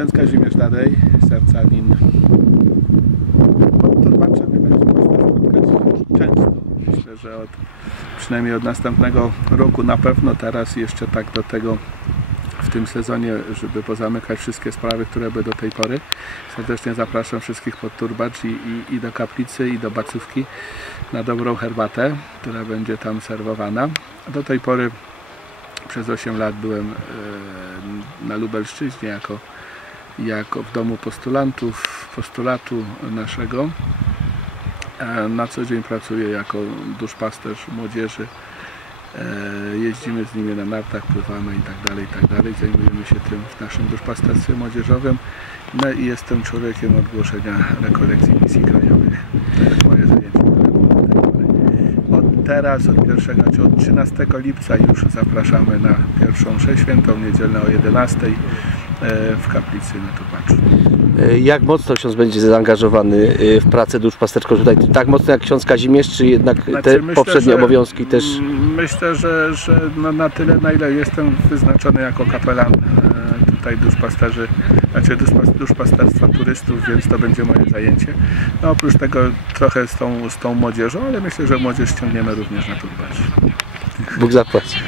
ksiądz Kazimierz Dadej, sercanin. Pod turbaczem będzie można spotkać często. Myślę, że od, przynajmniej od następnego roku na pewno teraz jeszcze tak do tego w tym sezonie, żeby pozamykać wszystkie sprawy, które były do tej pory. Serdecznie zapraszam wszystkich pod turbacz i, i, i do kaplicy i do bacówki na dobrą herbatę, która będzie tam serwowana. Do tej pory przez 8 lat byłem e, na Lubelszczyźnie jako, jako w domu postulantów, postulatu naszego. E, Na co dzień pracuję jako duszpasterz młodzieży. E, Jeździmy z nimi na nartach, pływamy i tak dalej, i tak. Zajmujemy się tym w naszym duszpasterstwie młodzieżowym. No i jestem człowiekiem od głoszenia rekolekcji misji krajowych. To jest moje zajęcie. Od teraz, od pierwszego, czy od 13 lipca już zapraszamy na pierwszą mszę świętą, niedzielną o 11 e, w kaplicy na Tubaczu. E, Jak mocno ksiądz będzie zaangażowany e, w pracę duszpasterską tutaj? Tak mocno jak ksiądz Kazimierz, czy jednak te Znaczy, myślę, poprzednie że- obowiązki też? Myślę, że, że no na tyle, na ile jestem wyznaczony jako kapelan e, tutaj duszpasterzy, znaczy duszpas- duszpasterstwa turystów, więc to będzie moje zajęcie. No oprócz tego trochę z tą, z tą młodzieżą, ale myślę, że młodzież ściągniemy również na turbacz. Bóg zapłać.